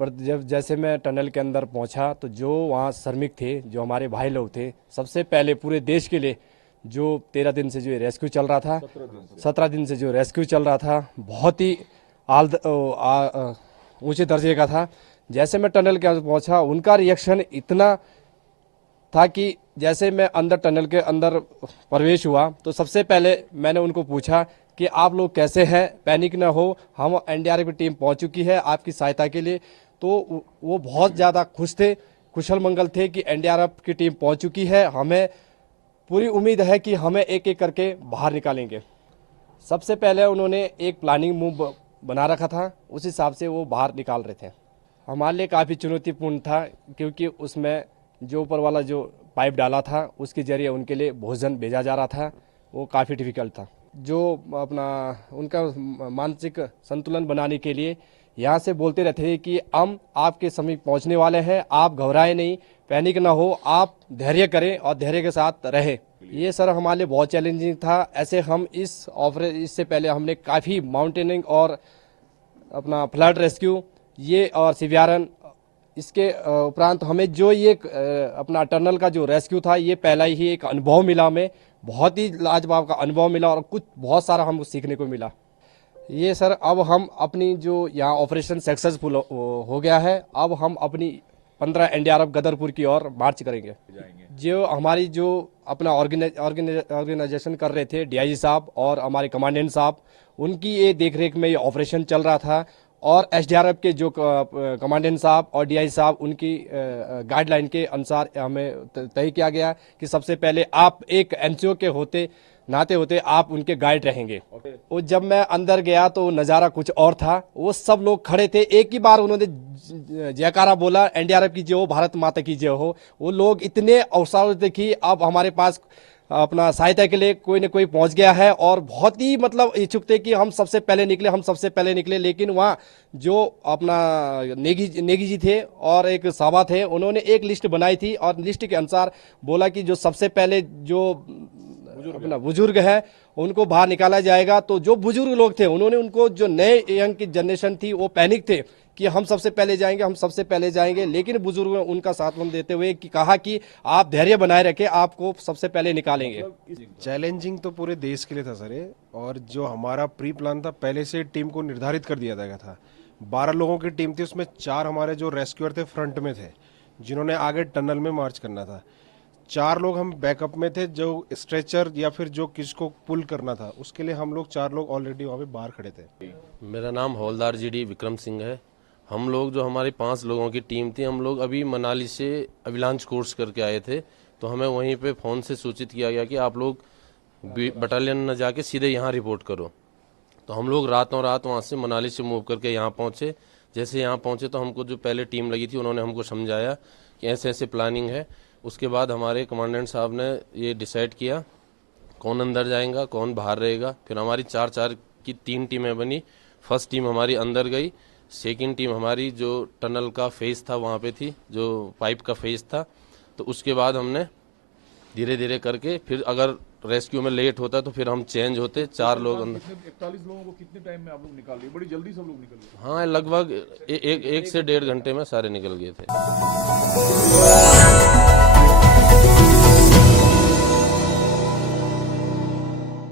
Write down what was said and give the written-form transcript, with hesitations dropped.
पर जब जैसे मैं टनल के अंदर पहुंचा तो जो वहाँ श्रमिक थे, जो हमारे भाई लोग थे, सबसे पहले पूरे देश के लिए जो 13 दिन से जो रेस्क्यू चल रहा था, 17 दिन से जो रेस्क्यू चल रहा था, बहुत ही ऊंचे दर्जे का था। जैसे मैं टनल के अंदर पहुंचा, उनका रिएक्शन इतना था कि जैसे मैं अंदर टनल के अंदर प्रवेश हुआ तो सबसे पहले मैंने उनको पूछा कि आप लोग कैसे हैं, पैनिक ना हो, हम एनडीआरएफ की टीम पहुंच चुकी है आपकी सहायता के लिए। तो वो बहुत ज़्यादा खुश थे, कुशल मंगल थे कि एनडीआरएफ की टीम पहुंच चुकी है, हमें पूरी उम्मीद है कि हमें एक एक करके बाहर निकालेंगे। सबसे पहले उन्होंने एक प्लानिंग मूव बना रखा था, उस हिसाब से वो बाहर निकाल रहे थे। हमारे लिए काफ़ी चुनौतीपूर्ण था क्योंकि उसमें जो ऊपर वाला जो पाइप डाला था उसके ज़रिए उनके लिए भोजन भेजा जा रहा था, वो काफ़ी डिफ़िकल्ट था। जो अपना उनका मानसिक संतुलन बनाने के लिए यहाँ से बोलते रहते थे कि हम आपके समीप पहुँचने वाले हैं, आप घबराएं नहीं, पैनिक ना हो, आप धैर्य करें और धैर्य के साथ रहें। ये सर हमारे लिए बहुत चैलेंजिंग था। ऐसे हम इससे पहले हमने काफ़ी माउंटेनिंग और अपना फ्लड रेस्क्यू ये और सीवीआरएन, इसके उपरांत हमें जो ये अपना टनल का जो रेस्क्यू था, ये पहला ही एक अनुभव मिला, हमें बहुत ही लाजवाब का अनुभव मिला और कुछ बहुत सारा हमको सीखने को मिला। ये सर अब हम अपनी जो यहाँ ऑपरेशन सक्सेसफुल हो गया है, अब हम अपनी 15 एनडीआरएफ गदरपुर की ओर मार्च करेंगे। जो हमारी जो अपना ऑर्गेनाइजेशन कर रहे थे डीआईजी साहब और हमारे कमांडेंट साहब, उनकी ये देखरेख में ये ऑपरेशन चल रहा था और एसडीआरएफ के जो कमांडेंट साहब और डीआईजी साहब, उनकी गाइडलाइन के अनुसार हमें तय किया गया कि सबसे पहले आप एक एनसीओ के नाते होते आप उनके गाइड रहेंगे। वो जब मैं अंदर गया तो नज़ारा कुछ और था। वो सब लोग खड़े थे, एक ही बार उन्होंने जयकारा बोला, एनडीआरएफ की जय हो, भारत माता की जय हो। वो लोग इतने अवसर थे कि अब हमारे पास अपना सहायता के लिए कोई न कोई पहुंच गया है और बहुत ही मतलब इच्छुक थे कि हम सबसे पहले निकले। लेकिन वहाँ जो अपना नेगी जी थे और एक साहबा थे, उन्होंने एक लिस्ट बनाई थी और लिस्ट के अनुसार बोला कि जो सबसे पहले जो अपना बुजुर्ग है उनको बाहर निकाला जाएगा। तो जो बुजुर्ग लोग थे उन्होंने उनको, जो नए यंग की जनरेशन थी, वो पैनिक थे कि हम सबसे पहले जाएंगे। लेकिन बुजुर्गों ने उनका साथवन देते हुए कि कहा कि आप धैर्य बनाए रखें, आपको सबसे पहले निकालेंगे। चैलेंजिंग तो पूरे देश के लिए था सर ये, और जो हमारा प्री प्लान था पहले से टीम को निर्धारित कर दिया गया था। 12 लोगों की टीम थी, उसमें 4 हमारे जो रेस्क्यूअर थे फ्रंट में थे, जिन्होंने आगे टनल में मार्च करना था। 4 लोग हम बैकअप में थे, जो स्ट्रेचर या फिर जो किसको पुल करना था उसके लिए हम लोग 4 लोग ऑलरेडी वहाँ पे बाहर खड़े थे। मेरा नाम हौलदार जीडी विक्रम सिंह है। हम लोग जो हमारी 5 लोगों की टीम थी, हम लोग अभी मनाली से अविलांच कोर्स करके आए थे। तो हमें वहीं पे फ़ोन से सूचित किया गया कि आप लोग बटालियन न जाके सीधे यहाँ रिपोर्ट करो। तो हम लोग रातों रात वहाँ से मनाली से मूव करके यहाँ पहुँचे। जैसे यहाँ पहुँचे तो हमको जो पहले टीम लगी थी उन्होंने हमको समझाया कि ऐसे ऐसे प्लानिंग है। उसके बाद हमारे कमांडेंट साहब ने ये डिसाइड किया कौन अंदर जाएगा, कौन बाहर रहेगा। फिर हमारी 4-4 की 3 टीमें बनी। फर्स्ट टीम हमारी अंदर गई, सेकंड टीम हमारी जो टनल का फेस था वहाँ पे थी, जो पाइप का फेस था। तो उसके बाद हमने धीरे धीरे करके, फिर अगर रेस्क्यू में लेट होता तो फिर हम चेंज होते। 4 लोग अंदर। 41 लोगों को कितने टाइम में आप लोग निकाल लिए? बड़ी जल्दी सब लोग निकल गए। हाँ, लगभग 1 से 1.5 घंटे में सारे निकल गए थे।